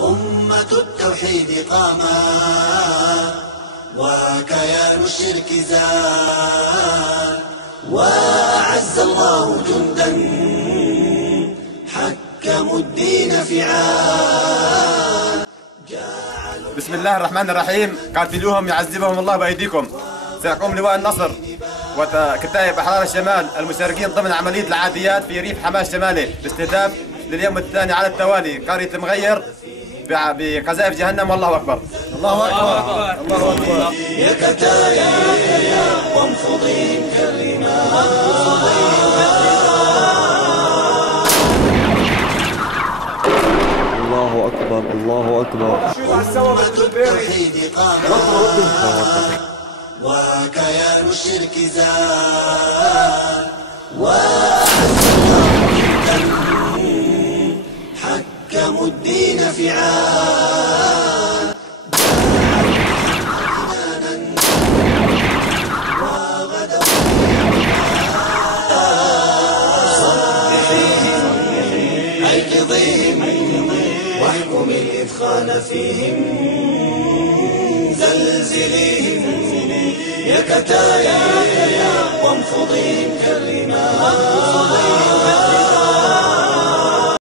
أمة التوحيد قامت وكيان الشرك زال وأعز الله جندا حكموا الدين فعال. بسم الله الرحمن الرحيم. قاتلوهم يعذبهم الله بأيديكم. سيقوم لواء النصر وكتائب أحرار الشمال المشاركين ضمن عملية العاديات في ريف حماة الشمالي باستهداف لليوم الثاني على التوالي قرية المغير بقذائف جهنم. والله أكبر. الله أكبر. الله أكبر. يا كتائب وانفضي كالرمال. الله أكبر. الله أكبر. أمة التوحيد قامت وكيان الشرك زال وأعز الله جندا حكموا الدين فعال. وغدوا صبحيهم أيقظيهم واحكم الإدخال فيهم زلزليهم يا كتائب وانفضيهم كالرمال.